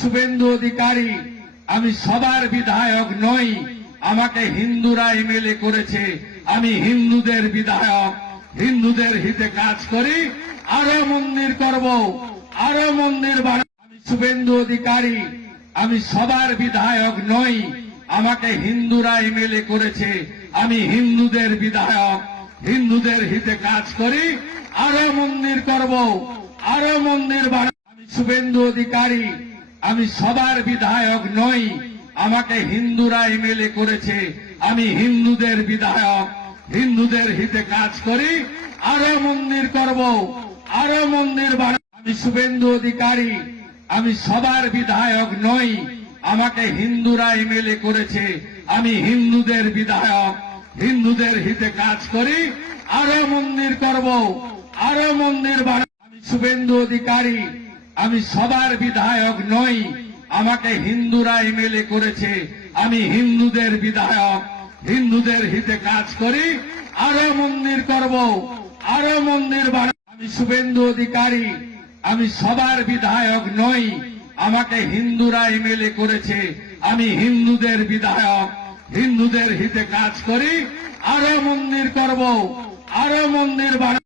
শুভেন্দু অধিকারী, আমি সবার বিধায়ক নই। আমাকে হিন্দুরা এমএলএ করেছে। আমি হিন্দুদের বিধায়ক, হিন্দুদের হিতে কাজ করি। আরো মন্দির করব, আরো মন্দির বানাবো। আমি শুভেন্দু অধিকারী, আমি সবার বিধায়ক নই। আমাকে হিন্দুরা এমএলএ করেছে। আমি হিন্দুদের বিধায়ক, হিন্দুদের হিতে কাজ করি। আরো মন্দির করব, আরো মন্দির বানাবো। আমি শুভেন্দু অধিকারী, আমি সবার বিধায়ক নই। আমাকে হিন্দুরা এমএলএ করেছে। আমি হিন্দুদের বিধায়ক, হিন্দুদের হিতে কাজ করি। আরো মন্দির করব, আরো মন্দির বানাবো। আমি শুভেন্দু অধিকারী, আমি সবার বিধায়ক নই। আমাকে হিন্দুরা এমএলএ করেছে। আমি হিন্দুদের বিধায়ক, হিন্দুদের হিতে কাজ করি। আরো মন্দির করব, আরো মন্দির বানাবো। আমি শুভেন্দু অধিকারী, আমি সবার বিধায়ক নই। আমাকে হিন্দুরা এমএলএ করেছে। আমি হিন্দুদের বিধায়ক, হিন্দুদের হিতে কাজ করি। আরো মন্দির করব, আরো মন্দির বানাবো। আমি শুভেন্দু অধিকারী, আমি সবার বিধায়ক নই। আমাকে হিন্দুরা এমএলএ করেছে। আমি হিন্দুদের বিধায়ক, হিন্দুদের হিতে কাজ করি। আরো মন্দির করব, আরো মন্দির বানাবো।